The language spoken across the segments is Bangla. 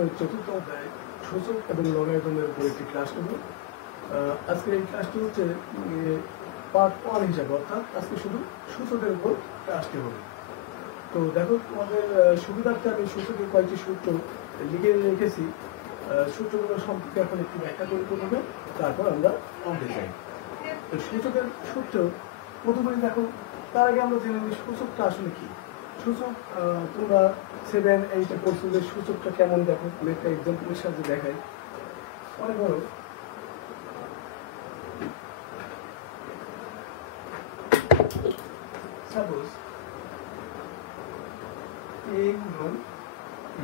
গণিত চতুর্থ অধ্যায় সূচক এবং লগারিদমের উপর একটি ক্লাস নেব। আজকের এই ক্লাসটি হচ্ছে পার্ট 1 হিসাবে, অর্থাৎ আজকে শুধু সূচকের উপর ক্লাসটি হবে। তো দেখো, তোমাদের সুবিধার্থে আমি সূচকের কয়েকটি সূত্র লিখে রেখেছি। সূত্রগুলো সম্পর্কে এখন একটু ব্যাখ্যা করে হবে, তারপর আমরা অঙ্কে যাই। তো সূচকের সূত্র প্রথমে দেখো, তার আগে আমরা জেনে নিই সূচকটা আসলে কি। সূচক তোমরা 7-8 পড়ছো যে সূচকটা কেমন। দেখো, আমি একটা এক্সাম্পলের সাহায্যে দেখাই। মনে করো সাপোজ a গুণন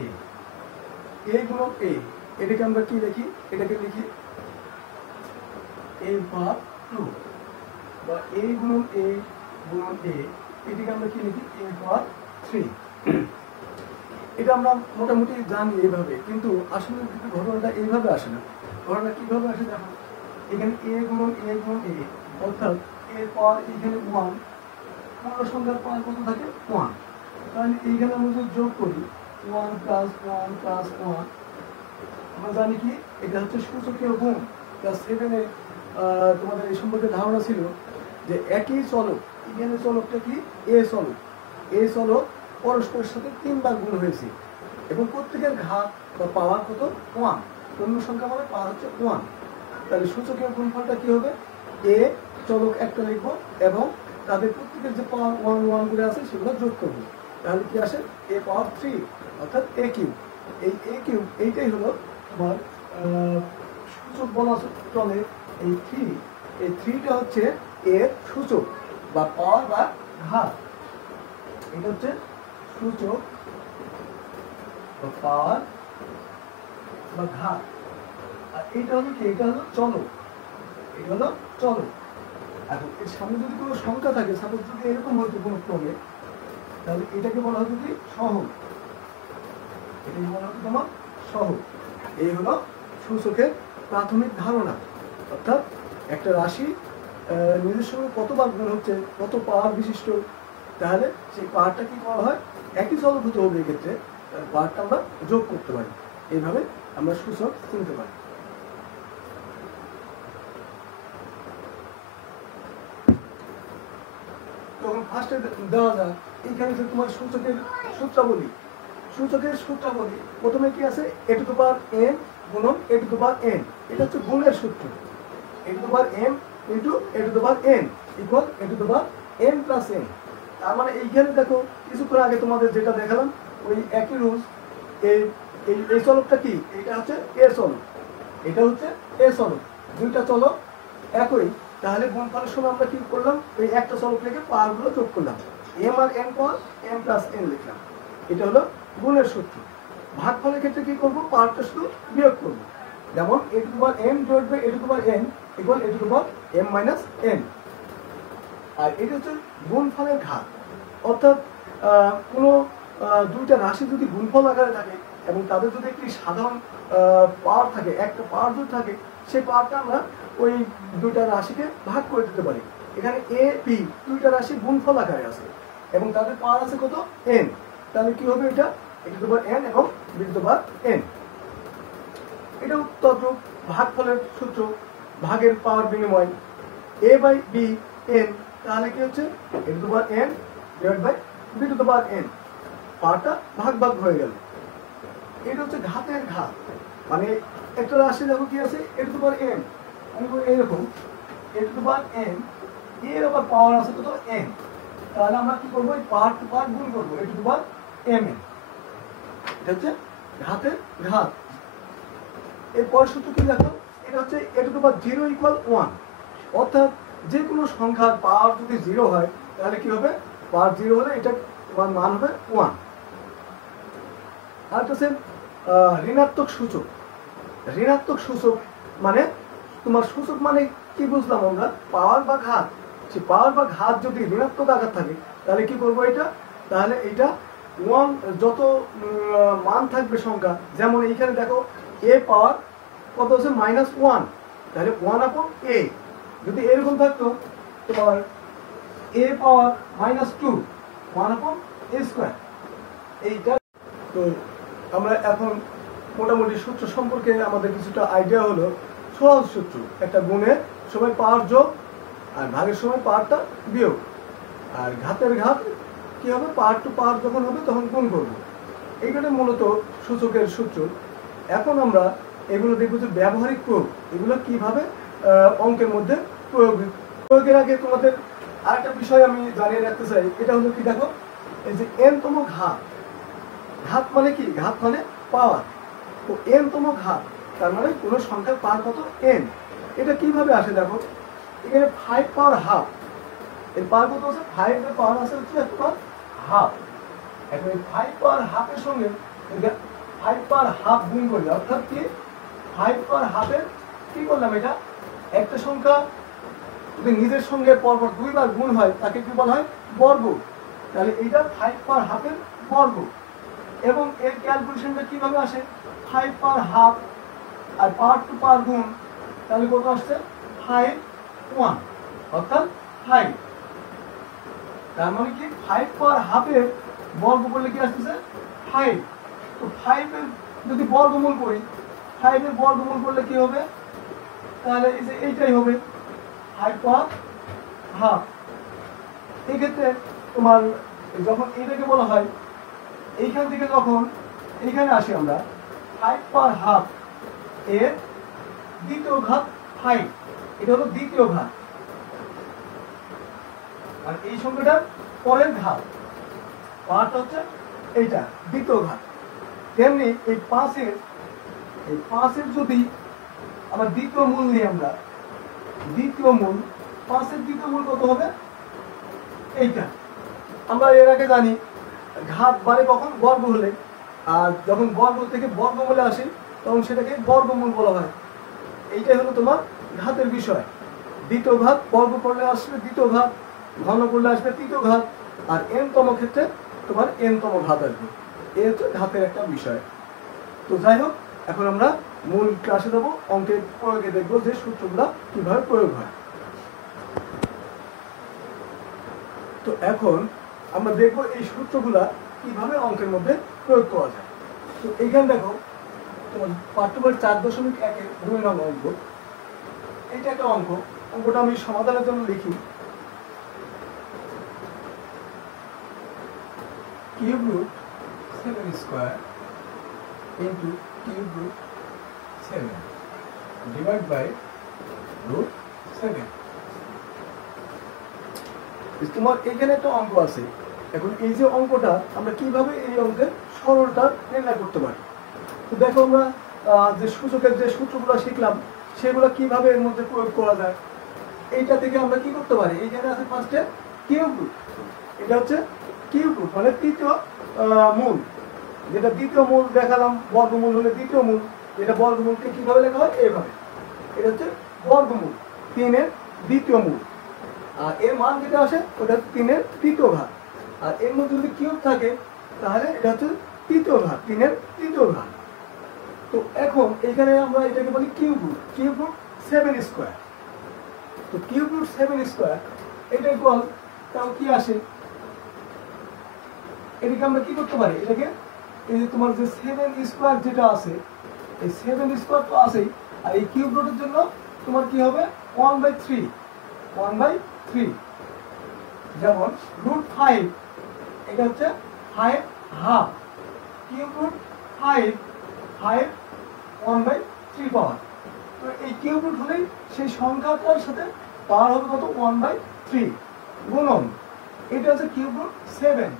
a, a গুণন a, এটাকে আমরা কি লিখি? এটাকে লিখি a ভাগ 2, বা a গুণন a গুণন a, এটাকে আমরা কি লিখি? a ভাগ 3। এটা আমরা মোটামুটি জানি এইভাবে, কিন্তু আসলে ঘটনাটা এইভাবে আসে না। ঘটনা কিভাবে আসে দেখো, এখানে a গুণন a গুণন a, অর্থাৎ এর পর এখানে 1, পূর্ণ সংখ্যার পর কত থাকে? 1। তাহলে এইখানে আমরা যদি যোগ করি 1 + 1 + 1, আমরা জানি কি এটা হচ্ছে সূচকীয় গুণ। ক্লাস 7-এ তোমাদের এই সম্পর্কে ধারণা ছিল যে একই চলক, এখানে চলকটা কি? a চলক, a চলক পরস্পরের সাথে 3 বার গুণ হয়েছে এবং প্রত্যেকের ঘাত বা পাওয়ার কত? 1। পূর্ণ সংখ্যা মানে পাওয়ার হচ্ছে 1। তাহলে সূচকের গুণফলটা কি হবে? a চলক একটা লিখবো এবং তাদের প্রত্যেকের যে পাওয়ার 1 1 করে আছে সেগুলো যোগ করবো। তাহলে কি আসে? a পাওয়ার 3, অর্থাৎ a কিউব। এই a কিউব এইটাই হলো তোমার সূচক বলা চলে। এই 3, এই 3টা হচ্ছে এর সূচক বা পাওয়ার বা ঘাত। এটা হচ্ছে সূচক বা পাওয়ার বা ঘাত। আর এইটা হলো কি? এটা হলো চলক, এটা হলো চলক। এখন এর সামনে যদি কোনো সংখ্যা থাকে, সাপোজ যদি এরকম হতো কোনো ক্রমে, তাহলে এটাকে বলা হতো কি? সহগ। এটাকে বলা হতো তোমার সহগ। এই হলো সূচকের প্রাথমিক ধারণা। অর্থাৎ একটা রাশি নিজের সঙ্গে কতবার গুণ হচ্ছে, কত পাওয়ার বিশিষ্ট, তাহলে সেই পাওয়ারটা কি করা হয়? একই চলক হতে হবে এক্ষেত্রে, পাওয়ারটা আমরা যোগ করতে পারি। এইভাবে আমরা সূচক চিনতে পারি। তখন ফার্স্টে দেওয়া যাক এইখানে যে তোমার সূচকের সূত্রাবলী, সূচকের সূত্রাবলী প্রথমে কি আছে? a to the power n গুণন a to the power n। এটা হচ্ছে গুণের সূত্র। a to the power m into a to the power n equal a to the power n plus n। তার মানে এইখানে দেখো, কিছুক্ষণ আগে তোমাদের যেটা দেখালাম ওই একই রুলস। এই চলকটা কি? এটা হচ্ছে a চলক, এটা হচ্ছে a চলক, দুইটা চলক একই। তাহলে গুণফলের সময় আমরা কি করলাম? এই একটা চলক লিখে পাওয়ারগুলো যোগ করলাম, m আর n পাওয়ার m প্লাস n লিখলাম। এটা হলো গুণের সূত্র। ভাগফলের ক্ষেত্রে কি করবো? পাওয়ারটা শুধু বিয়োগ করবো। যেমন a to the power m divide by a to the power n equal a to the power m minus n। আর এটা হচ্ছে গুণফলের ঘাত। অর্থাৎ কোনো দুইটা রাশি যদি গুণফল আকারে থাকে এবং তাদের যদি একটি সাধারণ পাওয়ার থাকে, একটা পাওয়ার যদি থাকে, সেই পাওয়ারটা আমরা ওই দুইটা রাশিকে ভাগ করে দিতে পারি। এখানে a b দুইটা রাশি গুণফল আকারে আছে এবং তাদের পাওয়ার আছে কত? n। তাহলে কি হবে? এটা a to the power n এবং b to the power n। এটাও তদ্রূপ ভাগফলের সূত্র, ভাগের পাওয়ার বিনিময় a বাই b n। তাহলে কি হচ্ছে? a to the power n divide by b to the power n। পাওয়ারটা ভাগ ভাগ হয়ে গেল। এটা হচ্ছে ঘাতের ঘাত। মানে একটা রাশি দেখো কি আছে? a to the power n, আমি বলি এইরকম a to the power n, এর আবার পাওয়ার আছে কত? n। তাহলে আমরা কি করবো? এই পাওয়ার টু পাওয়ার গুণ করবো, a to the power m n। এটা হচ্ছে ঘাতের ঘাত। এর পরের সূত্র কি দেখো? এটা হচ্ছে a to the power 0 equal 1। অর্থাৎ যে কোনো সংখ্যার পাওয়ার যদি 0 হয় তাহলে কি হবে? পাওয়ার 0 হলে এটা মান হবে 1। আর হচ্ছে ঋণাত্মক সূচক। ঋণাত্মক সূচক মানে তোমার সূচক মানে কি বুঝলাম আমরা? পাওয়ার বা ঘাত। সে পাওয়ার বা ঘাত যদি ঋণাত্মক আকার থাকে তাহলে কি করবো? এটা তাহলে এটা 1 যত মান থাকবে সংখ্যা, যেমন এইখানে দেখো a পাওয়ার কত হচ্ছে? -1, তাহলে 1/a। যদি এরকম থাকতো তোমার a পাওয়ার -2, 1/a²। এইটা তো আমরা এখন মোটামুটি সূত্র সম্পর্কে আমাদের কিছুটা আইডিয়া হলো। সহজ সূত্র, একটা গুণের সময় পাওয়ার যোগ আর ভাগের সময় পাওয়ারটা বিয়োগ, আর ঘাতের ঘাত কি হবে, পাওয়ার টু পাওয়ার যখন হবে তখন গুণ করব। এইগুলো মূলত সূচকের সূত্র। এখন আমরা এগুলো দেখবো যে ব্যবহারিক প্রয়োগ, এগুলো কিভাবে অঙ্কের মধ্যে প্রয়োগের আগে তোমাদের আরেকটা বিষয় আমি জানিয়ে রাখতে চাই। এটা হলো কি, দেখো এই যে এনতম ঘাত, ঘাত মানে কি, ঘাত মানে পাওয়ার। তো এনতম ঘাত তার মানে কোনো সংখ্যার পাওয়ার কত, এন। এটা কিভাবে আসে দেখো, এখানে 5 পাওয়ার হাফ, এর পাওয়ার কত আছে, 5 এর পাওয়ার আছে হচ্ছে একটা হাফ। এখন এই 5 পাওয়ার হাফের সঙ্গে 5 পাওয়ার হাফ গুণ করলে, অর্থাৎ কি 5 পাওয়ার হাফের কি করলাম, এটা একটা সংখ্যা যদি নিজের সঙ্গে পরপর দুইবার গুণ হয় তাকে কি বলা হয়, বর্গ। তাহলে এইটা 5 পাওয়ার হাফের বর্গ। এবং এর ক্যালকুলেশনটা কিভাবে আসে, 5 পাওয়ার হাফ আর পাওয়ার টু পাওয়ার গুণ, তাহলে কত আসছে 5 1, অর্থাৎ 5। তার মানে কি 5 পাওয়ার হাফের বর্গ করলে কি আসতেছে 5। তো 5 এর যদি বর্গমূল করি, 5 এর বর্গমূল করলে কি হবে, তাহলে এই যে এইটাই হবে 5 পাওয়ার হাফ। এই ক্ষেত্রে তোমার যখন এইটাকে বলা হয়, এইখান থেকে যখন এইখানে আসি আমরা, 5 পাওয়ার হাফ এর দ্বিতীয় ঘাত 5, এটা হলো দ্বিতীয় ঘাত, আর এই সংখ্যাটার পরের ঘাত, পাওয়ারটা হচ্ছে এইটা দ্বিতীয় ঘাত। তেমনি এই 5-এর যদি আবার দ্বিতীয় মূল নিই আমরা, দ্বিতীয় মূল, 5-এর দ্বিতীয় মূল কত হবে, এইটা। আমরা এর আগে জানি ঘাত বাড়ে কখন, বর্গ হলে, আর যখন বর্গ থেকে বর্গমূলে আসে তখন সেটাকে বর্গমূল বলা হয়। এইটাই হলো তোমার ঘাতের বিষয়। দ্বিতীয় ঘাত বর্গ করলে আসবে দ্বিতীয় ঘাত, ঘন করলে আসবে তৃতীয় ঘাত, আর এনতম ক্ষেত্রে তোমার এনতম ঘাত আসবে। এই হচ্ছে ঘাতের একটা বিষয়। তো যাই হোক, এখন আমরা মূল ক্লাসে যাবো, অঙ্কের প্রয়োগে দেখবো যে সূত্রগুলো কিভাবে প্রয়োগ হয়। তো এখন আমরা দেখবো এই সূত্রগুলা কিভাবে অঙ্কের মধ্যে প্রয়োগ করা যায়। তো এইখানে দেখো, তোমার পাঠ্যবই 4.1-এর 2 নং অঙ্ক। এটা একটা অঙ্ক, অঙ্কটা আমি সমাধানের জন্য লিখি। Cube root 7 square into cube root 7 divide by root 7। তোমার এখানে একটা অঙ্ক আছে। এখন এই যে অঙ্কটা আমরা কিভাবে এই অঙ্কের সরলটা নির্ণয় করতে পারি। তো দেখো, আমরা যে সূচকের যে সূত্রগুলো শিখলাম সেগুলো কিভাবে এর মধ্যে প্রয়োগ করা যায়। এইটা থেকে আমরা কি করতে পারি, এইখানে আছে ফার্স্টে কিউব রুট, এটা হচ্ছে কিউব রুট মানে তৃতীয় মূল, যেটা দ্বিতীয় মূল দেখালাম, বর্গমূল হলে দ্বিতীয় মূল, যেটা বর্গমূলকে কিভাবে লেখা হয়, এইভাবে। এটা হচ্ছে বর্গমূল, 3-এর দ্বিতীয় মূল, আর এর মান যেটা আসে ওটা 3-এর তৃতীয় ঘাত, আর এর মধ্যে যদি কিউব থাকে তাহলে এটা হচ্ছে তৃতীয় ঘাত, 3-এর তৃতীয় ঘাত। তো এখন এখানে আমরা এটাকে বলি কিউব রুট 7 স্কয়ার। তো কিউব রুট 7 স্কয়ার এটা ইকুয়াল, তাও কি আসে, এটাকে আমরা কি করতে পারি, এটাকে এই যে তোমার যে 7 স্কয়ার যেটা আছে, এই 7 স্কয়ার তো আছেই, আর এই কিউব রুটের জন্য তোমার কি হবে 1/3, যেমন রুট 5 এটা হচ্ছে 5 হাফ, কিউব রুট 5 1/3 পাওয়ার। তো এই কিউব রুট হলেই সেই সংখ্যাটার সাথে পাওয়ার হবে কত, 1/3 গুণন, এটা হচ্ছে কিউব রুট 7।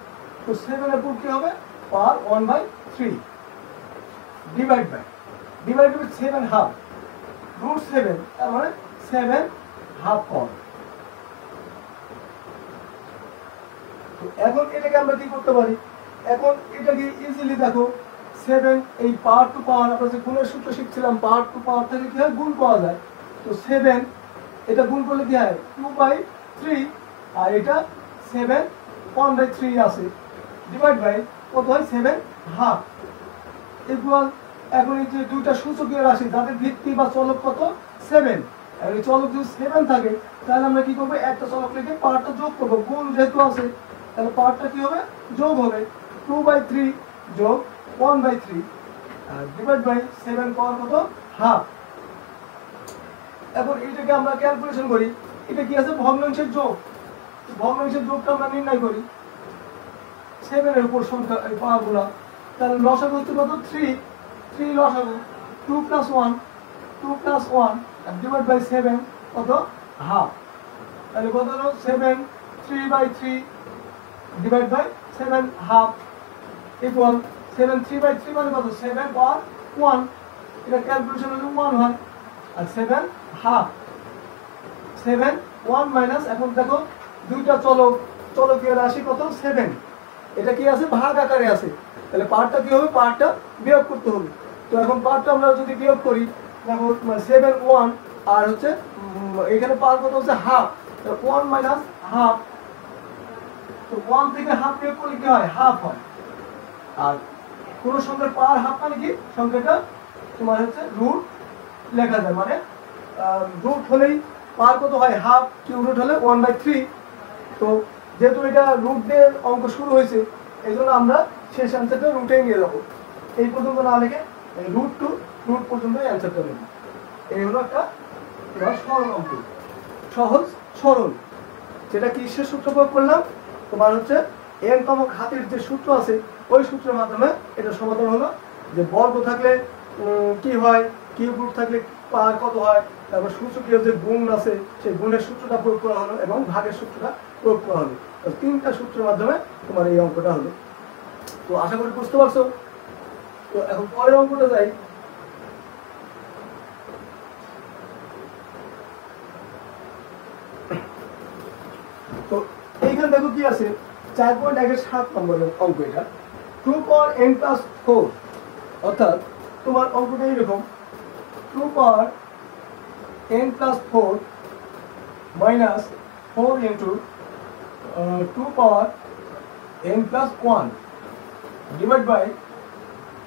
তো 7 এর উপর কি হবে, পাওয়ার 1/3 ডিভাইড বাই 7 হাফ, রুট 7 তার মানে 7 হাফ পাওয়ার। তো এখন এটাকে আমরা কি করতে পারি, এখন এটাকে ইজিলি দেখো, 7 এই পাওয়ার টু পাওয়ার, আমরা যে গুণের সূত্র শিখছিলাম, পাওয়ার টু পাওয়ার থেকে কি হয়, গুণ পাওয়া যায়। তো 7 এটা গুণ করলে কি হয় 2/3, আর এটা 7 1/3 আছে, ডিভাইড বাই কত হয় 7 হাফ ইকুয়াল। এখন এই যে দুইটা সূচকীয় রাশি যাদের ভিত্তি বা চলক কত 7, আর এই চলক যদি 7 থাকে তাহলে আমরা কি করবো, একটা চলক লিখে পাওয়ারটা যোগ করবো, গুণ যেহেতু আছে তাহলে পাওয়ারটা কি হবে, যোগ হবে, 2/3 যোগ 1/3 আর ডিভাইড বাই 7 পাওয়ার কত হাফ। এখন এইটাকে আমরা ক্যালকুলেশন করি, এটা কি আছে ভগ্নাংশের যোগ, ভগ্নাংশের যোগটা আমরা নির্ণয় করি 7 এর উপর সংখ্যা এই পাওয়ারগুলো, তাহলে লসাগু হচ্ছে কত 3 লসাগু 2 + 1 আর ডিভাইড বাই 7 কত হাফ। তাহলে কত হলো 7 3/3 ডিভাইড বাই 7 হাফ ইকুয়াল 7 3/3 মানে কত 7 পাওয়ার 1, এটা ক্যালকুলেশন হলে 1 হয়। আর 7 হাফ 7 1 মাইনাস, এখন দেখো দুইটা চলকীয় রাশি কত 7, এটা কি আছে ভাগ আকারে আছে, তাহলে পার্টটা কি হবে পার্টটা বিয়োগ করতে হবে। তো এখন পার্টটা আমরা যদি বিয়োগ করি দেখো 7 1 আর হচ্ছে এখানে পার কত হচ্ছে হাফ, 1 মাইনাস হাফ, তো 1 থেকে হাফ বিয়োগ করলে কি হয় হাফ হয়। আর কোন সংখ্যার পাওয়ার হাফ মানে কি সংখ্যাটা তোমার হচ্ছে রুট লেখা যায়, মানে রুট হলেই পাওয়ার কত হয় হাফ, কিউব রুট হলে 1/3। তো যেহেতু এটা রুট দিয়ে অঙ্ক শুরু হয়েছে এই জন্য আমরা শেষ অ্যান্সারটা রুটে নিয়ে যাবো, এই পর্যন্ত না লিখে রুট টু রুট পর্যন্ত অ্যান্সারটা নেব। এই হলো একটা সরল অঙ্ক, সহজ সরল, যেটা কিসের সূত্র প্রয়োগ করলাম তোমার হচ্ছে n তম ঘাতের যে সূত্র আছে ওই সূত্রের মাধ্যমে এটা সমাধান হলো। যে বর্গ থাকলে কি হয়, কিউব রুট থাকলে পাওয়ার কত হয়, তারপর সূচকীয় যে গুণ আছে সেই গুণের সূত্রটা প্রয়োগ করা হলো এবং ভাগের সূত্রটা প্রয়োগ করা হলো। তিনটা সূত্রের মাধ্যমে তোমার এই অঙ্কটা হলো। তো আশা করি বুঝতে পারছো। তো এখন পরের অঙ্কটা যাই। তো এইখানে দেখো কি আছে 4.1 নম্বর অঙ্ক, এটা 2 পাওয়ার n + 4, অর্থাৎ তোমার অঙ্কটা এইরকম 2 power n + 4 minus 4 into 2 power n + 1 divide by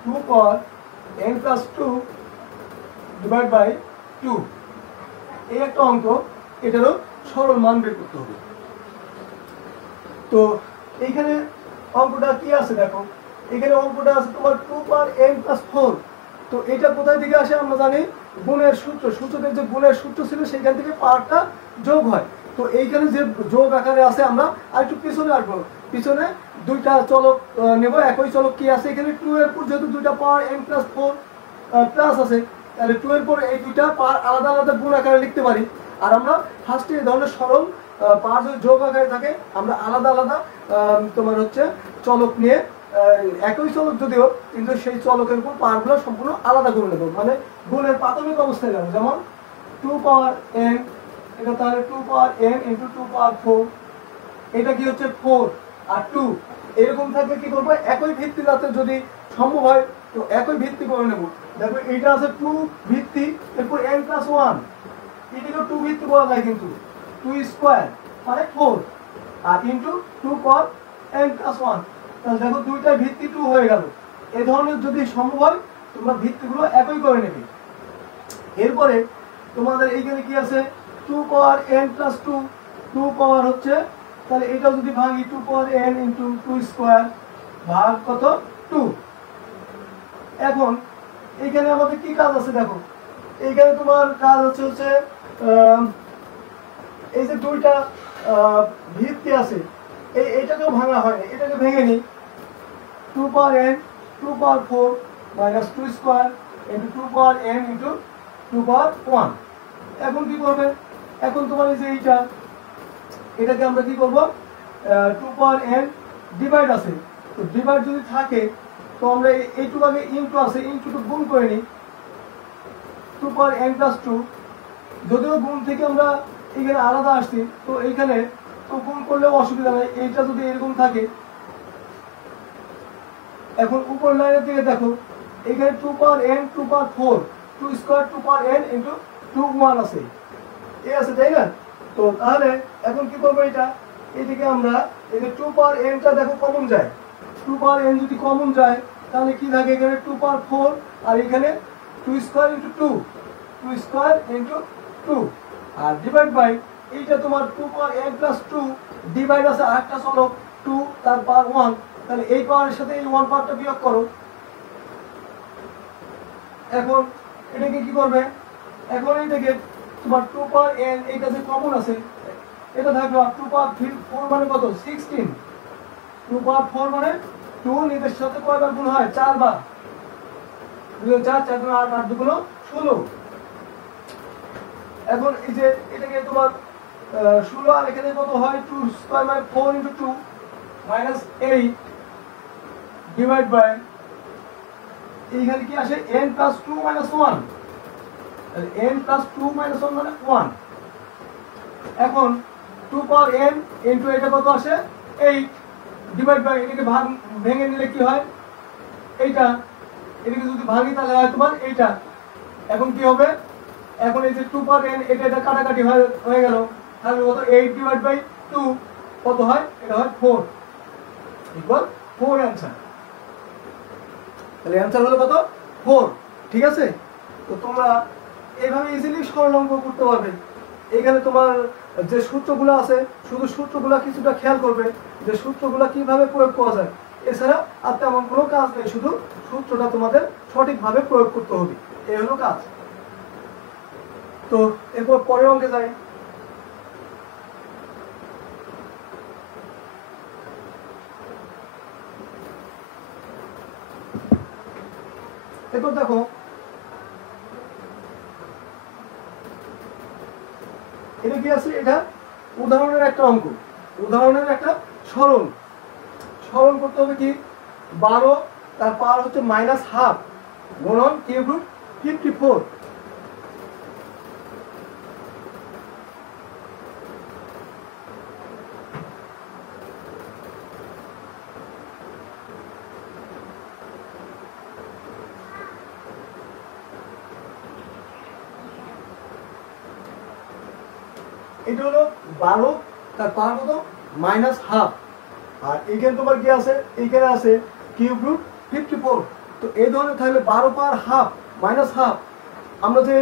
2 power n + 2 divide by 2। এই একটা অঙ্ক, এটারও সরল মান বের করতে হবে। তো এইখানে অঙ্কটা কি আছে দেখো, এখানে অঙ্কটা আছে তোমার 2 পাওয়ার n + 4। তো এটা কোথায় থেকে আসে আমরা জানি গুণের সূত্র, সূচকের যে গুণের সূত্র ছিল সেখান থেকে পাওয়ারটা যোগ হয়। তো এইখানে যে যোগ আকারে আছে আমরা আর একটু পিছনে আসবো, পিছনে দুইটা চলক নেব, একই চলক কি আছে এখানে 2 এর পর যেহেতু দুইটা পাওয়ার n + 4 প্লাস আছে, তাহলে 2 এর পর এই দুইটা পাওয়ার আলাদা আলাদা গুণ আকারে লিখতে পারি। আর আমরা ফার্স্টে এই ধরনের সরল পাওয়ার যদি যোগ আকারে থাকে আমরা আলাদা আলাদা তোমার হচ্ছে চলক নিয়ে একই চলক যদিও কিন্তু সেই চলকের উপর পাওয়ারগুলো সম্পূর্ণ আলাদা করে নেব, মানে গুণের প্রাথমিক অবস্থায় যাবো। যেমন 2 পাওয়ার n, এটা তাহলে 2 পাওয়ার n ইন্টু 2 পাওয়ার 4, এটা কি হচ্ছে 4 আর 2, এরকম থাকলে কি করবো একই ভিত্তি যাতে যদি সম্ভব হয় তো একই ভিত্তি করে নেব। দেখো এইটা আছে 2 ভিত্তি, এরপর n + 1, এটাকে 2 ভিত্তি বলা যায় কিন্তু 2 স্কয়ার মানে 4 আর ইন্টু 2 পাওয়ার n + 1, তাহলে দেখো দুইটা ভিত্তি 2 হয়ে গেল। এই ধরনের যদি সম্ভব হয় তোমরা ভিত্তিগুলো একই করে নেবে। এরপরে তোমাদের এইখানে কি আছে 2 পাওয়ার n + 2, 2 পাওয়ার হচ্ছে তাহলে এটা যদি ভাঙি 2 পাওয়ার n ইন্টু 2 স্কয়ার ভাগ কত 2। এখন এইখানে আমাদের কি কাজ আছে দেখো, এইখানে তোমার কাজ হচ্ছে এই যে দুইটা ভিত্তি আছে এইটাকেও ভাঙা হয়নি, এটাকে ভেঙে নিই 2 পাওয়ার n 2 পাওয়ার 4 minus 2 square into 2 power n into 2 পাওয়ার 1। এখন কি করবে, এখন তোমার এই যে এটাকে আমরা কি করব 2 পাওয়ার n ডিভাইড আছে, তো ডিভাইড যদি থাকে তো আমরা এইটুকু আগে ইনটু আছে ইনটু গুণ করে নিই 2 পাওয়ার n + 2, যদিও গুণ থেকে আমরা এখানে আলাদা আসছি তো এইখানে তো গুণ করলেও অসুবিধা নেই, এইটা যদি এরকম থাকে। এখন উপর লাইনের দিকে দেখো এখানে 2 পাওয়ার n 2 পাওয়ার 4 2 স্কয়ার 2 পাওয়ার n ইনটু 2 1 আছে, এই আছে তাই না। তো তাহলে এখন কি করব, এদিকে আমরা এই যে 2 পাওয়ার n টা দেখো কমন যায়, 2 পাওয়ার n যদি কমন যায় তাহলে কি থাকে এখানে 2 পাওয়ার 4 আর এখানে 2 স্কয়ার ইনটু 2 স্কয়ার ইনটু 2 আর ডিভাইড বাই এইটা তোমার 2 পাওয়ার n + 2 ডিভাইড আছে আরেকটা চলো 2 তার পাওয়ার 1, তাহলে এই পাওয়ারের সাথে এই 1 পাওয়ারটা বিয়োগ করো এখন এটাকে কি করবে, এখন এইটাকে তোমার 2 পাওয়ার n এইটা যে কমন আছে এটা থাকলো 2 পাওয়ার 4 মানে কত 16, 2 পাওয়ার 4 মানে 2 নিজের সাথে কয়বার গুণ হয় 4 বার, 2 4 4 গুণ 8 8 দুগুণ 16। এখন এই যে এটাকে তোমার 16 আর এখানে কত হয় 2 স্কয়ার মানে 4 * 2 মাইনাস 8 ডিভাইড বাই এইখানে কি আসে n + 2 - 1, তাহলে n + 2 - 1 মানে 1। এখন 2 পাওয়ার n ইনটু এটা কত আসে 8 ডিভাইড বাই এটাকে ভাগ ভেঙে নিলে কি হয় এইটা, এটাকে যদি ভাঙি তাহলে হয় তোমার এইটা। এখন কি হবে, এখন এই যে 2 পাওয়ার n এটা কাটাকাটি হয়ে গেল, তাহলে কত 8 ডিভাইড বাই 2 কত হয়, এটা হয় 4 ইকুয়াল 4 অ্যানসার। তাহলে অ্যানসার হলো কত 4। ঠিক আছে, তো তোমরা এইভাবে ইজিলি সরল অঙ্ক করতে পারবে। এখানে তোমার যে সূত্রগুলো আছে শুধু সূত্রগুলো কিছুটা খেয়াল করবে যে সূত্রগুলো কিভাবে প্রয়োগ করা যায়, এছাড়া আর তেমন কোনো কাজ নেই, শুধু সূত্রটা তোমাদের সঠিকভাবে প্রয়োগ করতে হবে, এই হলো কাজ। তো এরপর পরের অঙ্কে যাই। এরপর দেখো এটা কি আছে, এটা উদাহরণের একটা অঙ্ক, উদাহরণের একটা সরল করতে হবে কি 12 তার পাওয়ার হচ্ছে -½ গুণন কিউব রুট 54। এটা হলো 12 তার পাওয়ার কত -½ আর এইখানে তোমার কি আছে, এইখানে আছে কিউব রুট 54। তো এই ধরনের থাকলে 12 পাওয়ার হাফ -½ আমরা যে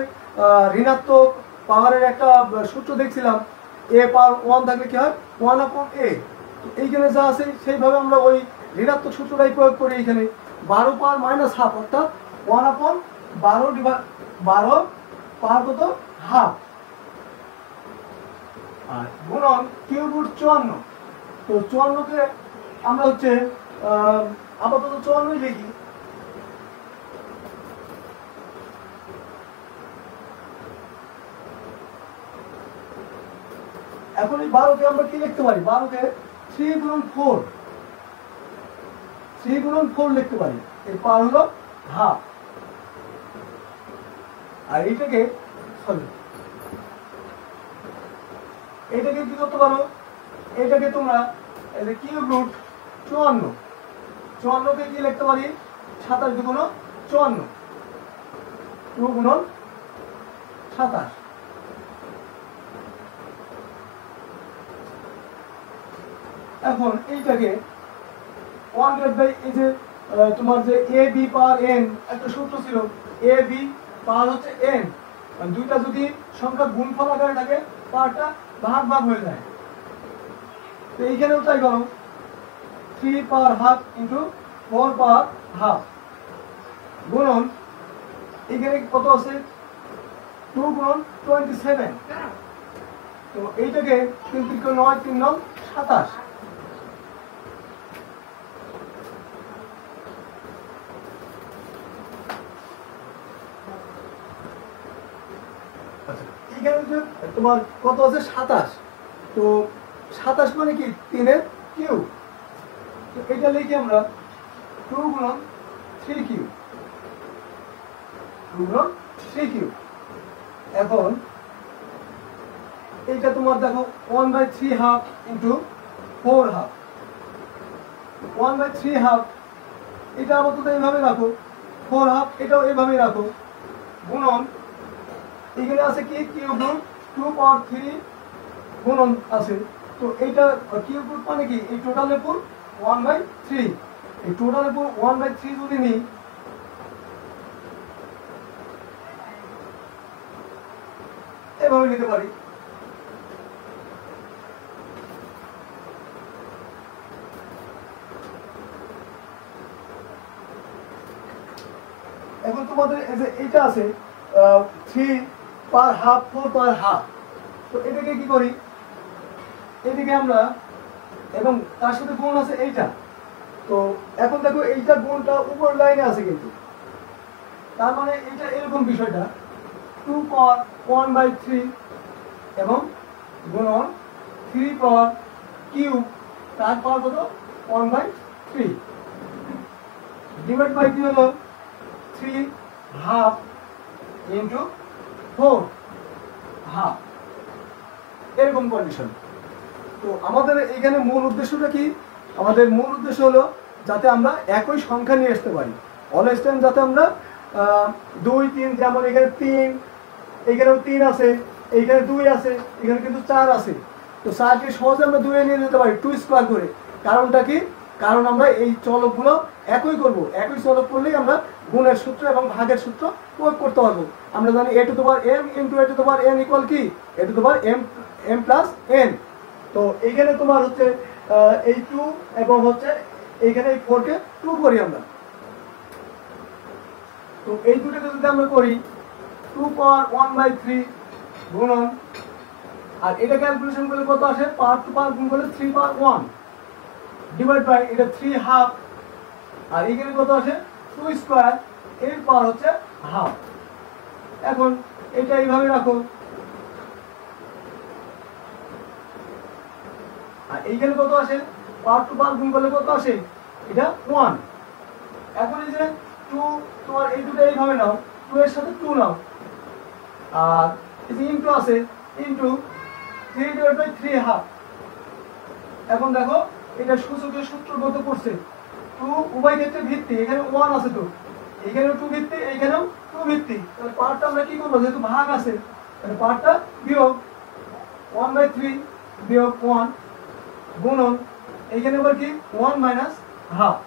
ঋণাত্মক পাওয়ারের একটা সূত্র দেখছিলাম, a পাওয়ার 1 থাকলে কি হয় 1/a। তো এইখানে যা আছে সেইভাবে আমরা ওই ঋণাত্মক সূত্রটাই প্রয়োগ করি। এইখানে 12 পাওয়ার -½ অর্থাৎ 1/12 পাওয়ার কত হাফ আর গুণন কিউব রুট 54। তো 54কে আমরা হচ্ছে আপাতত 54ই লিখি। এখন এই 12কে আমরা কি লিখতে পারি, 12কে 3 গুণন 4 লিখতে পারি, এর পাওয়ার হলো হাফ। আর এইটাকে কি করতে পারো, এটাকে তোমরা কিউব রুট 54কে কি লিখতে পারি 27 দুগুণ 54, 2 গুণন 27। এখন এইটাকে 1/, এই যে তোমার যে a b পাওয়ার n একটা সূত্র ছিল, a b পাওয়ার হচ্ছে n, মানে দুইটা যদি সংখ্যা গুণফল আকারে থাকে পাওয়ারটা ভাগ হয়ে যায়। তো এইখানেও তাই করো, 3 power half into 4 power half গুণন এখানে কত আছে 2 গুণন 27। তো এইটাকে 3 × 9 3 9 27। এখানে যে তোমার কত আছে 27, তো 27 মানে কি 3 এর কিউব। তো এটা লিখি আমরা 2 গুণন 3 কিউব, 2 গুণন 3 কিউব। এখন এইটা তোমার দেখো 1/3 হাফ ইন্টু 4 হাফ, 1/3 হাফ এটা আপাতত এইভাবে রাখো, 4 হাফ এটাও এইভাবেই রাখো, গুণন এখানে আছে কি কিউব রুট 2 পাওয়ার 3 গুণন আছে। তো এইটা কিউব রুট মানে কি এই টোটালের উপর 1/3, এই টোটালের উপর 1/3 যদি নিই এভাবে নিতে পারি। এখন তোমাদের এই যে এটা আছে 3 পার হাফ 4 পার হাফ, তো এটাকে কি করি, এদিকে আমরা এবং তার সাথে গুণ আছে এইটা। তো এখন দেখো এইটা গুণটা উপর লাইনে আছে, কিন্তু তার মানে এটা এরকম বিষয়টা 2 পাওয়ার 1/3 এবং গুণন 3 পাওয়ার কিউব তার পাওয়ার কত 1/3 ডিভাইড বাই কি হলো 3 হাফ ইন্টু 4 হাফ, এরকম কন্ডিশন। তো আমাদের এখানে মূল উদ্দেশ্যটা কি, আমাদের মূল উদ্দেশ্য হলো যাতে আমরা একই সংখ্যা নিয়ে আসতে পারি অলওয়েজ টাইম, যাতে আমরা 2 3 যেমন এখানে 3, এখানেও 3 আছে, এইখানে 2 আছে, এখানে কিন্তু 4 আছে, তো 4কে সহজে আমরা 2 এ নিয়ে যেতে পারি 2 স্কয়ার করে। কারণটা কি, কারণ আমরা এই চলকগুলো একই করব, একই চলক করলেই আমরা গুণের সূত্র এবং ভাগের সূত্র প্রয়োগ করতে পারবো। আমরা জানি a to the power m into a to the power n equal কি a to the power m plus n। তো এইখানে তোমার হচ্ছে এই 2 এবং হচ্ছে এইখানে এই 4 কে 2 করি আমরা, তো এই দুটোকে যদি আমরা করি 2 পাওয়ার 1/3 গুণন, আর এটা ক্যালকুলেশন করলে কত আসে, পাওয়ার টু পাওয়ার গুণ করলে 3 পাওয়ার 1 ডিভাইড বাই এটা 3 হাফ, আর এখানে কত আসে 2 স্কয়ার, এর পাওয়ার হচ্ছে হাফ। এখন এটা এইভাবে রাখো, আর এইখানে কত আসে, পাওয়ার টু পাওয়ার গুণ করলে কত আসে, এটা 1। এখন এই যে 2 তোমার এই দুটো এইভাবে নাও, 2 এর সাথে 2 নাও, আর এই যে ইনটু আছে ইনটু 3 ডিভাইড বাই 3 হাফ। এখন দেখো এটা সূচকের সূত্র মতো করছে, 2 উভয় ক্ষেত্রে ভিত্তি, এখানে 1 আছে, তো এখানেও 2 ভিত্তি, এইখানেও 2 ভিত্তি, তাহলে পাওয়ারটা আমরা কি করব, যেহেতু ভাগ আছে তাহলে পাওয়ারটা বিয়োগ 1/3 বিয়োগ 1 গুণন এইখানে আবার কি 1 মাইনাস হাফ,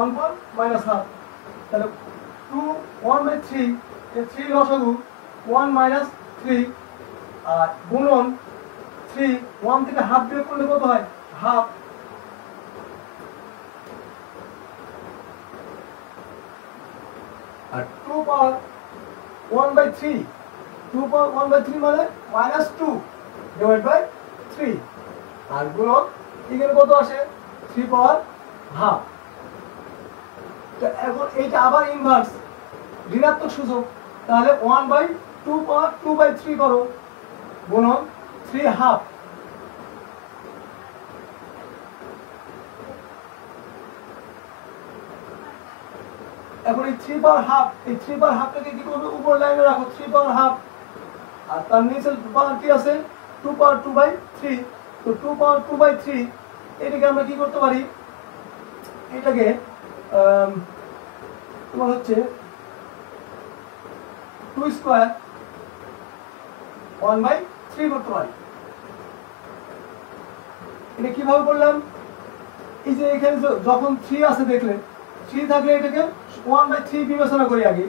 1 পর মাইনাস হাফ, তাহলে 2 1/3 এর 3 লসাগু 1 মাইনাস 3, আর গুণন 3 1 থেকে হাফ বিয়োগ করলে কত হয় হাফ, আর 2 পাওয়ার 1/3 2 পাওয়ার 1/3 মানে মাইনাস 2 ডিভাইড বাই 3, আর গুণন এখানে কত আসে 3 পাওয়ার হাফ। তো এখন এইটা আবার ইনভার্স ঋণাত্মক সূচক, তাহলে 1/2 পাওয়ার 2/3 করো গুণন 3 হাফ, এখন এই 3 পাওয়ার হাফ, এই 3 পাওয়ার হাফটাকে কি করবে, উপর লাইনে রাখো 3 পাওয়ার হাফ, আর তার নিচে পাওয়ার কি আছে 2 পাওয়ার 2/3, তো 2 পাওয়ার 2/3 এটাকে আমরা কি করতে পারি, এটাকে তোমার হচ্ছে 2 স্কয়ার 1/3 করতে পারি। এটা কিভাবে করলাম, এই যে এখানে যখন 3 আছে দেখলে 3 থাকলে এটাকে 1/3 বিবেচনা করি আগে,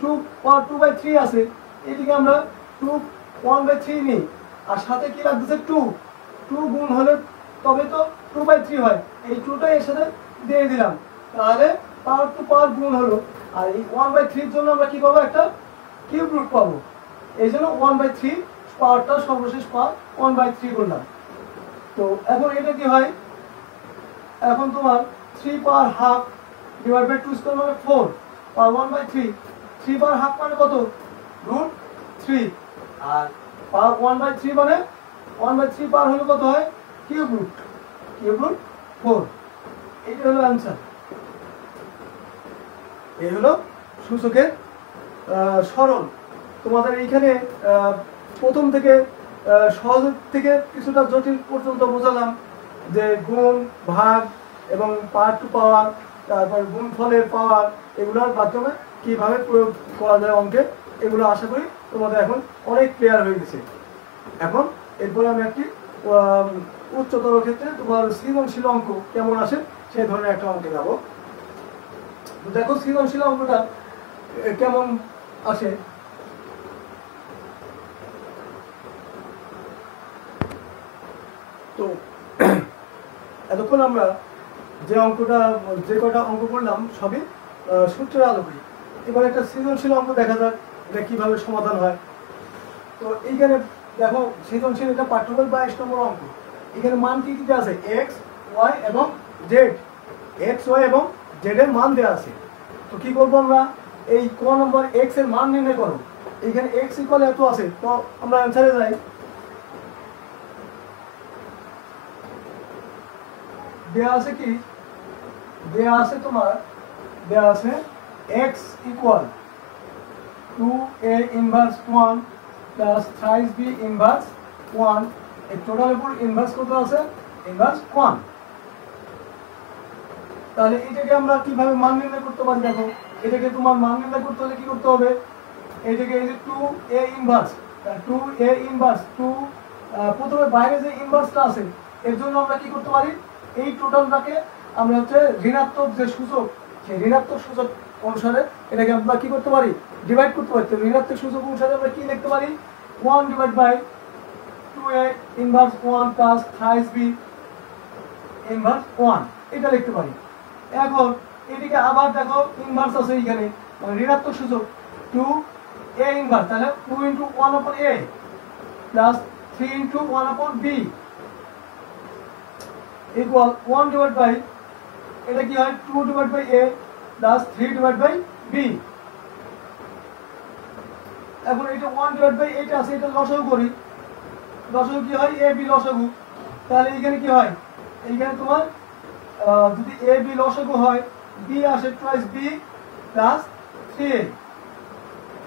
2 পাওয়ার 2/3 আছে এটিকে আমরা 2 1/3 নিই, আর সাথে কি লাগতেছে 2 গুণ হলে তবে তো 2/3 হয়, এই 2টা এর সাথে দিয়ে দিলাম, তাহলে পাওয়ার টু পাওয়ার গুণ হলো, আর এই 1/3 এর জন্য আমরা কি পাবো, একটা কিউব রুট পাবো, এই জন্য 1/3 পাওয়ারটা সর্বশেষ পাওয়ার 1/3 করলাম। তো এখন এটা কি হয়, এখন তোমার 3 power half divide by 2 square মানে 4 পাওয়ার 1/3, 3 পাওয়ার হাফ মানে কত √3, আর পাওয়ার 1/3 মানে 1/3 পাওয়ার হলে কত হয় কিউব রুট 4, এইটা হলো অ্যান্সার। এই হলো সূচকের সরল। তোমাদের এইখানে প্রথম থেকে সহজ থেকে কিছুটা জটিল পর্যন্ত বোঝালাম যে গুণ ভাগ এবং পাওয়ার টু পাওয়ার, তারপর গুণফলের পাওয়ার, এগুলোর মাধ্যমে কিভাবে প্রয়োগ করা যায় অঙ্কে, এগুলো আশা করি তোমাদের এখন অনেক ক্লিয়ার হয়ে গেছে। এখন এরপরে আমি একটি উচ্চতর ক্ষেত্রে তোমার সৃজনশীল অঙ্ক কেমন আসে সেই ধরনের একটা অঙ্কে যাবো। দেখো সৃজনশীল অঙ্কটা কেমন আসে। তো এতক্ষণ আমরা যে কটা অঙ্ক করলাম সবই সূত্রের আলোকে। এবার একটা সৃজনশীল অঙ্ক দেখা যাক এটা কিভাবে সমাধান হয়। তো এইখানে দেখো সৃজনশীল এটা পাঠ্যবই 22 নম্বর অঙ্ক। এখানে মান কি কি দেওয়া আছে, এক্স ওয়াই এবং জেড, এক্স ওয়াই এবং জেড এর মান দেওয়া আছে। তো কি করবো আমরা, এই ক নম্বর এক্স এর মান নির্ণয় করো। এখানে এক্স ইকুয়াল এত আছে, তো আমরা অ্যান্সারে যাই। দেওয়া আছে কি, দেওয়া আছে তোমার, দেওয়া আছে x equal 2a inverse 1 plus thrice b inverse 1, এই টোটাল উপর ইনভার্স কত আছে, ইনভার্স 1। তাহলে এটাকে আমরা কিভাবে মান নির্ণয় করতে পারি, দেখো এটাকে তোমার মান নির্ণয় করতে হলে কি করতে হবে, এটাকে এই যে 2a ইনভার্স 2a ইনভার্স 2, প্রথমে বাইরে যে ইনভার্সটা আছে এর জন্য আমরা কি করতে পারি, এই টোটালটাকে আমরা হচ্ছে ঋণাত্মক যে সূচক, সেই ঋণাত্মক সূচক অনুসারে এটাকে আমরা কি করতে পারি, ডিভাইড করতে পারি। তো ঋণাত্মক সূচক অনুসারে আমরা কি লিখতে পারি, 1 divide by 2a inverse 1 plus thrice b inverse 1, এটা লিখতে পারি। এখন এদিকে আবার দেখো ইনভার্স আছে এখানে, মানে ঋণাত্মক সূচক 2a ইনভার্স, তাহলে 2 into 1 upon a plus 3 into 1 upon b equal 1 divide by, এটা কি হয় 2 divide by a plus 3 divide by b। এখন এটা 1 ডিভাইড বাই এটা আছে, এটা লসাগু করি, লসাগু কি হয়, a b লসাগু। তাহলে এইখানে কি হয়, এইখানে তোমার যদি a b লসাগু হয়, b আসে টুয়াইস b প্লাস 3a।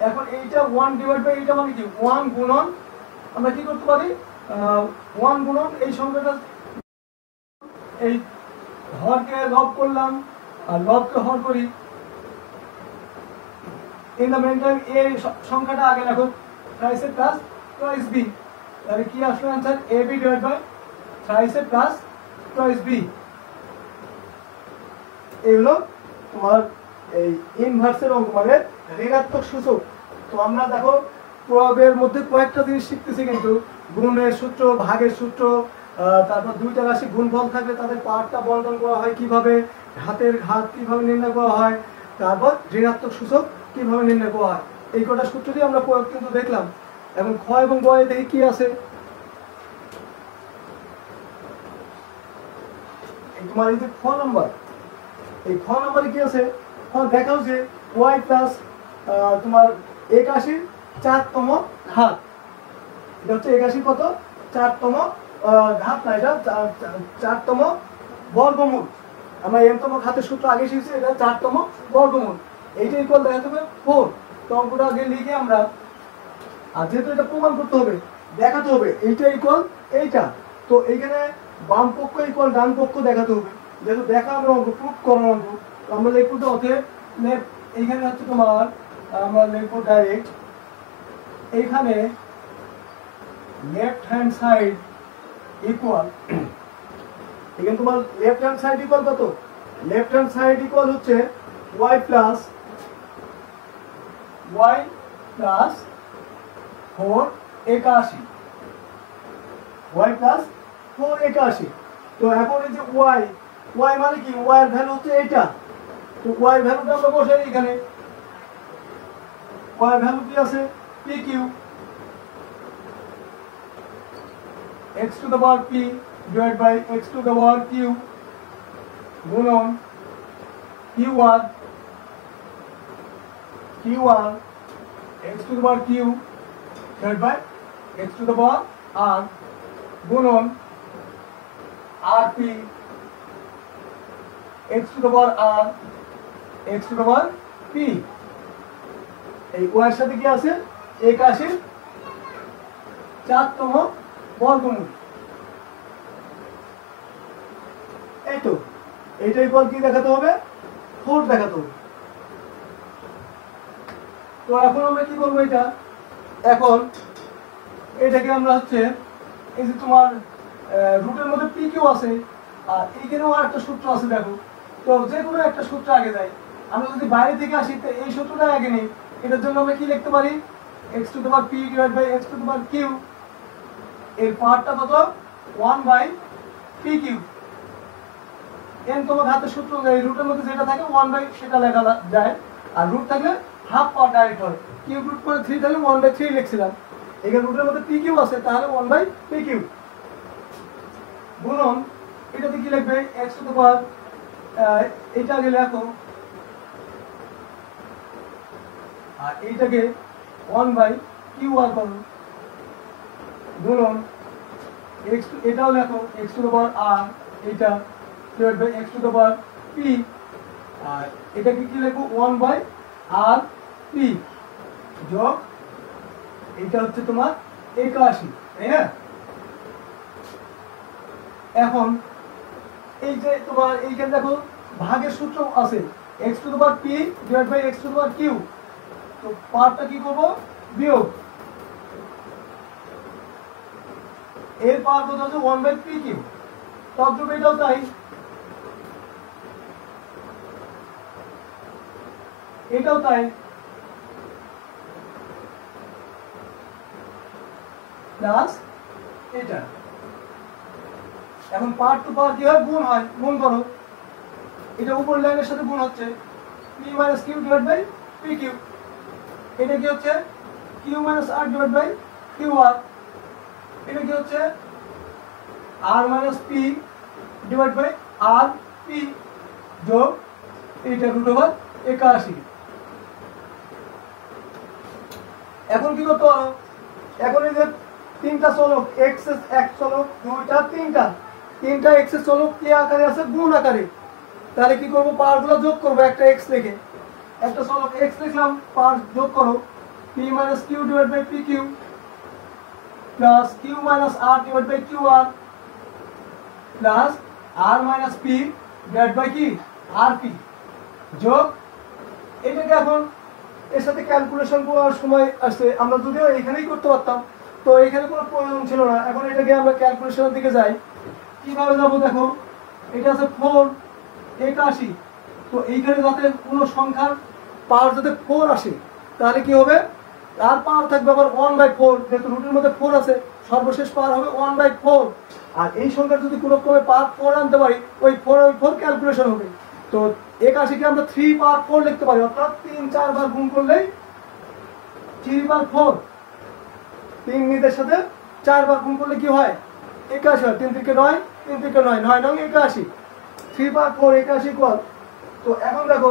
এখন এইটা 1 ডিভাইড বাই এইটা মানে কি 1 গুণন, আমরা কি করতে পারি 1 গুণন এই সংখ্যাটা, এই হরকে লব করলাম আর লবকে হর করি। ইন দ্য মেন টাইম এই সংখ্যাটা আগে রাখো, thrice a plus twice b, তাহলে কি আসবে answer a b divide by thrice a plus twice b. এই হলো তোমার এই ইনভার্সের অঙ্ক, মানে ঋণাত্মক সূচক। তো আমরা দেখো প্রয়োগের মধ্যে কয়েকটা জিনিস শিখতেছি, কিন্তু গুণের সূত্র, ভাগের সূত্র, তারপর দুইটা রাশি গুণফল থাকলে তাদের পার্টটা বন্টন করা হয় কিভাবে, ঘাতের ঘাত কিভাবে নির্ণয় করা হয়, তারপর ঋণাত্মক সূচক কিভাবে নির্ণয় করা হয়, এই কটা সূত্র দিয়ে আমরা প্রয়োগ কিন্তু দেখলাম। এখন খ এবং গ এ দেখি কি আছে। তোমার এই যে খ নম্বর, এই খ নম্বরে কি আছে, দেখাও যে y প্লাস তোমার 81 4তম ঘাত, এটা হচ্ছে 81 কত 4তম ঘাত, না এটা 4তম বর্গমূল। আমরা m তম ঘাতের সূত্র আগে শিখেছি, এটা 4তম বর্গমূল। এইটা ইকুয়াল দেখা যাবে 4। তো অঙ্কটা আগে লিখে আমরা, আর যেহেতু এটা প্রমাণ করতে হবে, দেখাতে হবে এইটা ইকুয়াল এইটা, তো এইখানে বাম পক্ষ ইকুয়াল ডান পক্ষ দেখাতে হবে। যেহেতু দেখানোর অঙ্ক, প্রুফ করার অঙ্ক, আমরা লিখবো তো অতএব লেফট, এইখানে হচ্ছে তোমার আমরা লিখবো ডাইরেক্ট, এইখানে লেফট হ্যান্ড সাইড ইকুয়াল, এখানে তোমার লেফট হ্যান্ড সাইড ইকুয়াল কত, লেফট হ্যান্ড সাইড ইকুয়াল হচ্ছে y প্লাস 481, y প্লাস 481। তো এখন এই যে y মানে কি, y এর ভ্যালু হচ্ছে এইটা, তো y এর ভ্যালুটা আমরা বসাই এখানে, y এর ভ্যালু কি আছে pq, x to the power p divide by x to the power q গুণন q1 x to the power q divide by x to the power r গুণন rp x to the power r x to the power p। এই y এর সাথে কি আছে 81 4তম বর্গমূল, এই তো এইটা ইকুয়াল কি দেখাতে হবে, 4 দেখাতে হবে। তো এখন আমরা কি করবো, এটা এখন এটাকে আমরা হচ্ছে এই যে তোমার রুটের মধ্যে পি কিউ আছে, আর এইখানেও আর একটা সূত্র আছে দেখো, তো যে কোনো একটা সূত্র আগে যাই। আমরা যদি বাইরে থেকে আসি তো এই সূত্রটা আগে নিই, এটার জন্য আমরা কি লিখতে পারি, x to the power p divide by x to the power q, এর পাওয়ারটা কত 1 বাই p কিউ, n তোমার হাতে সূত্র অনুযায়ী রুটের মধ্যে যেটা থাকে 1/, সেটা লেখা যায়। আর রুট থাকলে হাফ পাওয়ার ডাইরেক্ট হয়। কিউব রুট করে 3 তাহলে 1/3 লিখছিলাম। এখানে রুটের মধ্যে পি কিউ আছে, তাহলে 1/p কিউ গুণন এটাতে কি লিখবে x টু দ্য পাওয়ার, এটা আগে লেখো, আর এইটাকে 1/qr করো, গুণন x, এটাও লেখো x to the power r, এটা divide by x to the power p, আর এটাকে কি লিখবো 1/rp যোগ এটা হচ্ছে তোমার 81, তাই না? এখন এই যে তোমার এইখানে দেখো ভাগের সূত্র আছে x to the power p divide by x to the power q, তো পাওয়ারটা কি করব বিয়োগ, এর পাওয়ার কত হচ্ছে 1/p কিউ, তদ্রূপ এটাও তাই, এটাও তাই, প্লাস এটা। এখন পাওয়ার টু পাওয়ার কি হয়, গুণ হয়, গুণ করো, এটা উপর লাইনের সাথে গুণ হচ্ছে p minus Q divide by P Q, এটা কি হচ্ছে Q minus R divide by Q R, এটা কি হচ্ছে R minus P divide by R P যোগ এইটা রুট ওভার 81। এখন কি করতে পারো, এখন এই যে তিনটা চলক এক্স, এক চলক দুইটা তিনটা এক্স এর চলক কি আকারে আছে, গুণ আকারে, তাহলে কি করবো পাওয়ার গুলো যোগ করবো, একটা এক্স লিখে একটা চলক এক্স লিখলাম, পাওয়ার যোগ করো p minus Q divide by P q plus q minus R divide by Q r plus r minus P divide by কি আর পি যোগ এটাকে এখন এর সাথে ক্যালকুলেশন করার সময় আসছে, আমরা যদিও এখানেই করতে পারতাম, তো এখানে কোনো প্রয়োজন ছিল না। এখন এটাকে আমরা ক্যালকুলেশনের দিকে যাই, কিভাবে যাবো দেখো, এটা আছে 481, তো এইখানে যাতে কোনো সংখ্যার পাওয়ার যাতে 4 আসে, তাহলে কি হবে, তার পাওয়ার থাকবে আবার 1/4, যেহেতু রুটের মধ্যে 4 আছে, সর্বশেষ পাওয়ার হবে 1/4, আর এই সংখ্যার যদি কোনো ক্রমে পাওয়ার 4 আনতে পারি, ওই 4 ক্যালকুলেশন হবে। তো 81 কে আমরা 3 পাওয়ার 4 লিখতে পারি, অর্থাৎ 3-4 বার গুণ করলেই 3/4, 3 নিজের সাথে 4 বার গুণ করলে কি হয় 81 হয়, 3 থেকে 9, 3 থেকে 9, 9 9 81, 3/4 81 ইকুয়াল। তো এখন দেখো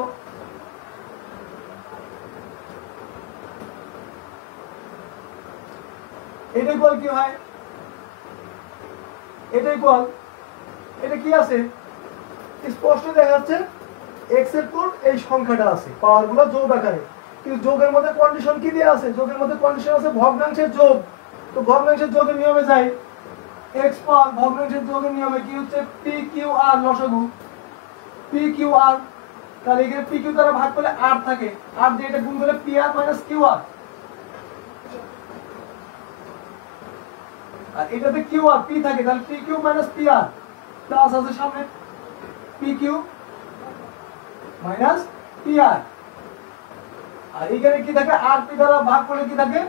এটা ইকুয়াল কি হয়, এটা ইকুয়াল, এটা কি আছে স্পষ্ট দেখা যাচ্ছে x এর পর এই সংখ্যাটা আছে, পাওয়ার গুলো যোগ আকারে, কিন্তু যোগের মধ্যে কন্ডিশন কি দেয়া আছে, যোগের মধ্যে কন্ডিশন আছে ভগ্নাংশের যোগ, তো ভগ্নাংশের যোগের নিয়মে যাই, x পাওয়ার ভগ্নাংশের যোগের নিয়মে কি হচ্ছে p q r লসাগু p q r, তাহলে এখানে p q দ্বারা ভাগ করলে r থাকে, r দিয়ে এটা গুণ করলে p r minus q r, আর এটাতে q r p থাকে, তাহলে p q minus p r plus আছে সামনে p q minus p r, আর এখানে কি থাকে r p দ্বারা ভাগ করলে কি থাকে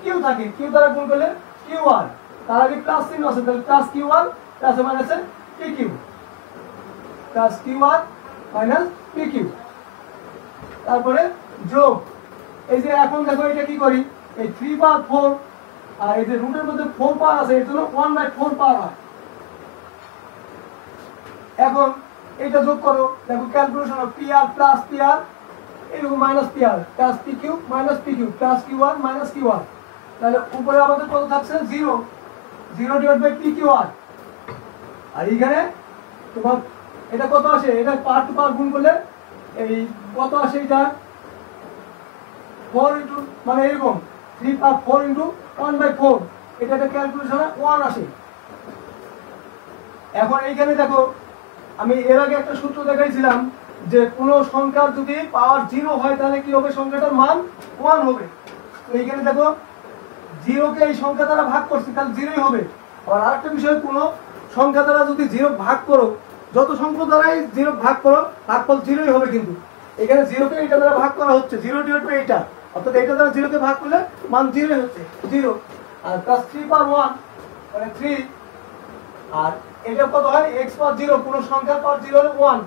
q থাকে, q দ্বারা গুণ করলে q r, তার আগে প্লাস চিহ্ন আছে, তাহলে প্লাস q r প্লাস মাইনাসে p q, plus q r minus p q, তারপরে যোগ, এই যে এখন দেখো এটা কি করি, এই 3/4 আর এই যে রুটের মধ্যে 4 পাওয়ার আছে, এর জন্য 1/4 পাওয়ার হয়। এখন এটা যোগ করো, দেখো ক্যালকুলেশন হবে pr প্লাস pr এরকম minus pr plus pq minus pq plus qr minus qr, তাহলে উপরে আমাদের কত থাকছে 0 ডিভাইড বাই pqr, আর এইখানে তোমার এটা কত আসে, এটা পাওয়ার টু পাওয়ার গুণ করলে এই কত আসে, এটা 4 ইনটু মানে এরকম 3/4 ইনটু 1/4, এটা একটা ক্যালকুলেশনে 1 আসে। এখন এইখানে দেখো আমি এর আগে একটা সূত্র দেখাইছিলাম যে কোন সংখ্যার যদি পাওয়ার 0 হয় তাহলে কি হবে, সংখ্যাটার মান 1 হবে। তো এইখানে দেখো 0 কে এই সংখ্যা দ্বারা ভাগ করছি, তাহলে 0ই হবে। আর আরেকটা বিষয়, কোন সংখ্যা দ্বারা যদি 0 ভাগ করো, যত সংখ্যা দ্বারাই 0 ভাগ করো ভাগফল 0ই হবে, কিন্তু এখানে 0 কে এটা দ্বারা ভাগ করা হচ্ছে, 0 ডিভাইড বাই এটা, অর্থাৎ এটা দ্বারা 0 কে ভাগ করলে মান 0ই হচ্ছে 0, আর প্লাস 3/1 মানে 3, আর এটা কত হয় x পাওয়ার 0 কোন সংখ্যার পাওয়ার 0 হলে 1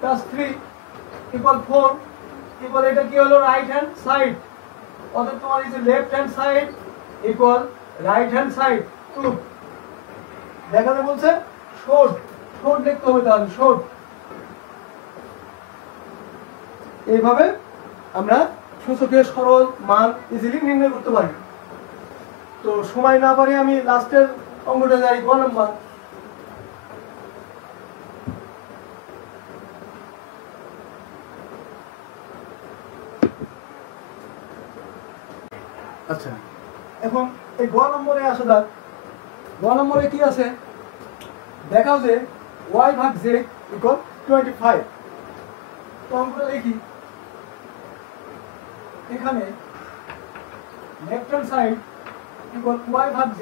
প্লাস 3 ইকুয়াল 4 ইকুয়াল এটা কি হলো রাইট হ্যান্ড সাইড অর্থাৎ তোমার এই যে left hand side equal right hand side 2 দেখাতে বলছে শর্ট শর্ট লিখতে হবে তাহলে শর্ট এইভাবে আমরা সূচকের সরল মান ইজিলি নির্ণয় করতে পারি তো সময় না পারে আমি লাস্টের অঙ্কটা যাই 1 নাম্বার আচ্ছা এখন এই 1 নম্বরে আসা যাক 1 নম্বরে কি আছে দেখাও যে y ভাগ z ইকুয়াল 25 তো অঙ্কটা লিখি এখানে left hand side equal y ভাগ z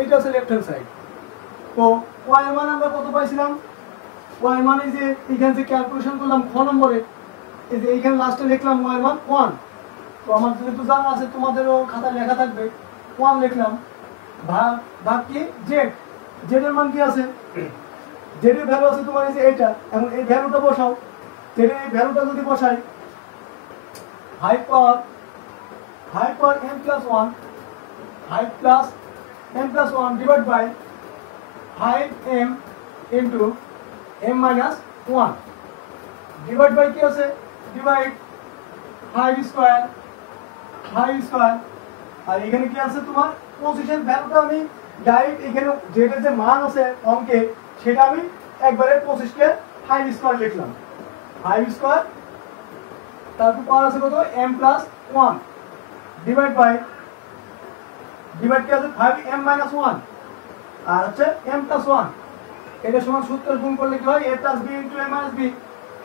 এটা হচ্ছে লেফট হ্যান্ড সাইড তো y এর মান আমরা কত পাইছিলাম y এর মানে যে এখানে যে ক্যালকুলেশন করলাম খ নম্বরে এই যে এইখানে লাস্টে লিখলাম y এর মান 1 তো আমার যেহেতু জানা আছে তোমাদেরও খাতায় লেখা থাকবে 1 লিখলাম ভাগ কি z এর মান কি আছে z এর ভ্যালু আছে তোমার এই যে এটা এখন এই ভ্যালুটা বসাও z এর এই ভ্যালুটা যদি বসাই 5 পাওয়ার m plus 1 5 plus m plus 1 divided by 5m into m minus 1 divide by কি আছে divide 5 square আর এখানে কি আছে তোমার পজিশন ভ্যালুটা আমি ডাইরেক্ট এখানে যেটা যে মান আছে অঙ্কে সেটা আমি একবারে 25 কে 5 স্কয়ার লিখলাম 5 স্কয়ার তারপর পাওয়ার আছে কত m plus 1 ডিভাইড কি আছে 5m minus 1 আর হচ্ছে m plus 1 এটা সমান সূত্র গুণ করলে কি হয় a plus b into a minus b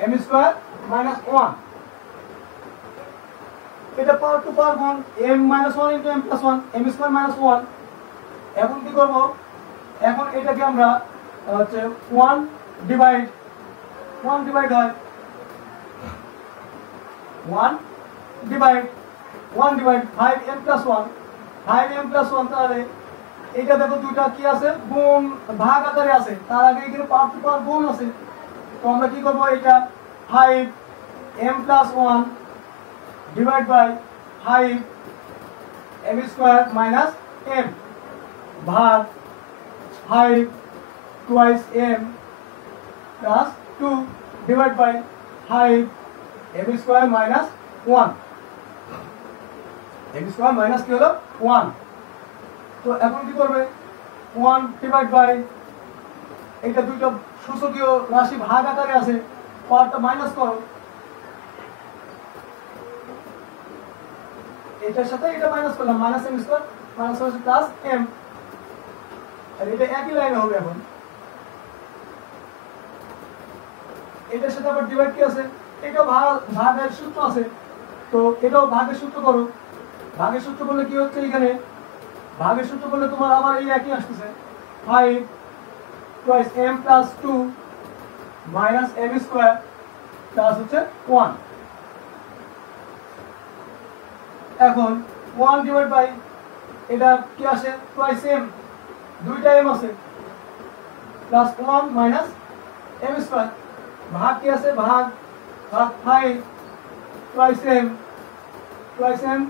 m square minus 1 এটা পাওয়ার টু পাওয়ার গুণ m minus 1 into m plus 1 m square minus 1 এখন কি করব এখন এটাকে আমরা হচ্ছে 1 ডিভাইড হয় 1 ডিভাইড 5m plus 1 তাহলে এটা দেখো দুইটা কি আছে গুণ ভাগ আকারে আছে তার আগে এখানে পাওয়ার টু পাওয়ার গুণ আছে তো আমরা কি করব এটা 5m plus 1 divide by 5m square minus m ভাগ 5 twice m plus 2 divide by 5m square minus 1 m square minus কি হলো 1 তো এখন কি করবে 1 ডিভাইড বাই এটা দুটো সূচকীয় রাশি ভাগ আকারে আছে পাওয়ারটা মাইনাস করো এটার সাথে এটা মাইনাস করলাম minus m square minus plus m আর এটা একই লাইনে হবে এখন এটার সাথে আবার ডিভাইড কি আছে এটা ভাগের সূত্র আছে তো এটাও ভাগের সূত্র করো ভাগের সূত্র করলে কি হচ্ছে এখানে ভাগের সূত্র করলে তোমার আবার এই একই আসছে 5 twice m plus 2 minus m square plus হচ্ছে 1 এখন 1 ডিভাইড বাই এটা কি আসে twice m দুইটা m আছে প্লাস 1 মাইনাস m স্কয়ার ভাগ কি আছে ভাগ 5 twice m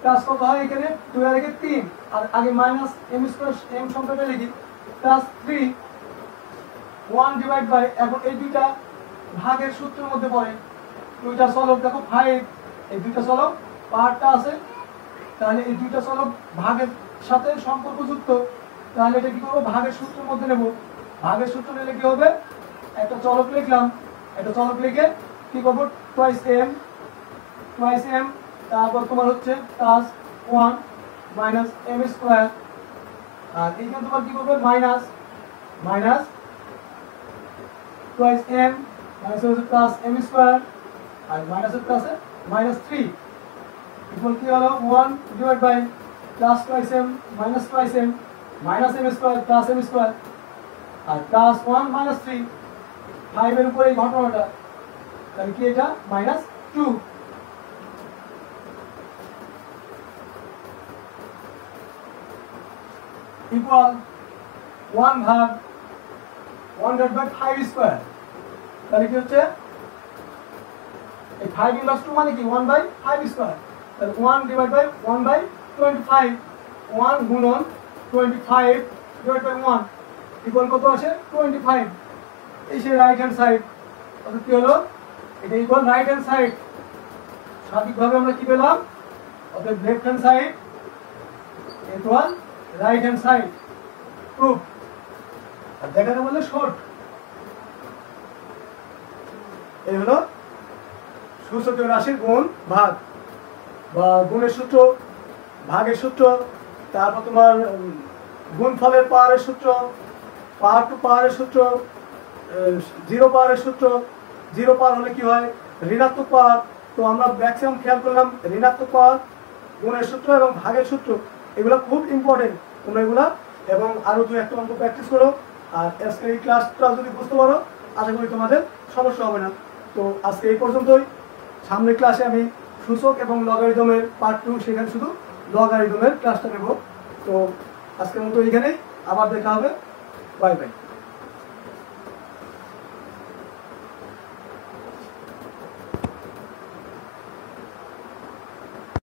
প্লাস কত হয় এখানে 2 এর আগে 3 আর আগে মাইনাস m স্কয়ার m সংখ্যাটা লিখি প্লাস 3 1 ডিভাইড বাই এখন এই দুইটা ভাগের সূত্রের মধ্যে পড়ে দুইটা চলক দেখো 5 এই দুইটা চলক পার্টটা আছে তাহলে এই দুইটা চলক ভাগের সাথে সম্পর্কযুক্ত তাহলে এটা কি করব ভাগের সূত্রের মধ্যে নেব ভাগের সূত্র নিলে কি হবে একটা চলক লিখলাম একটা চলক লিখে কি করব twice m তারপর তোমার হচ্ছে প্লাস 1 মাইনাস m স্কয়ার আর এইখানে তোমার কি করবে মাইনাস twice m মাইনাস হচ্ছে প্লাস m স্কয়ার আর মাইনাসের প্লাসে মাইনাস 3 ইকুয়াল কি হলো 1 divide by plus twice m minus twice m minus m square plus m square আর প্লাস 1 মাইনাস 3 5 এর উপরে এই ঘটনাটা তাহলে কি এটা মাইনাস 2 2 ইকুয়াল 1 ভাগ 1/5 স্কয়ার। তাহলে কি হচ্ছে এই 5 ইনভার্স 2 মানে কি 1/5 স্কয়ার। তাহলে 1/1/25 1 গুণন 25 / 1 ইকুয়াল কত আসে 25। এই সে রাইট হ্যান্ড সাইড। অর্থাৎ কি হলো এটা ইকুয়াল রাইট হ্যান্ড সাইড। সঠিকভাবে আমরা কি পেলাম অর্থাৎ left hand side equal right hand side. Proof. আর দেখাতে বললে শর্ট। এই হলো সূচকীয় রাশির গুণ ভাগ বা গুণের সূত্র, ভাগের সূত্র, তারপর তোমার গুণফলের পাওয়ারের সূত্র, পাওয়ার টু পাওয়ারের সূত্র, জিরো পাওয়ারের সূত্র। জিরো পাওয়ার হলে কি হয় ঋণাত্মক পাওয়ার। তো আমরা ম্যাক্সিমাম খেয়াল করলাম ঋণাত্মক পাওয়ার, গুণের সূত্র এবং ভাগের সূত্র, এগুলো খুব ইম্পর্টেন্ট। তোমরা এগুলা এবং আরো দু একটা অঙ্ক প্র্যাকটিস করো। আর আজকের এই ক্লাসটা যদি বুঝতে পারো আশা করি তোমাদের সমস্যা হবে না। তো আজকে এই পর্যন্তই। সামনের ক্লাসে আমি সূচক এবং লগারিদমের পার্ট 2, সেখানে শুধু লগারিদমের ক্লাসটা নেব। তো আজকের মতো এইখানেই, আবার দেখা হবে। Bye bye.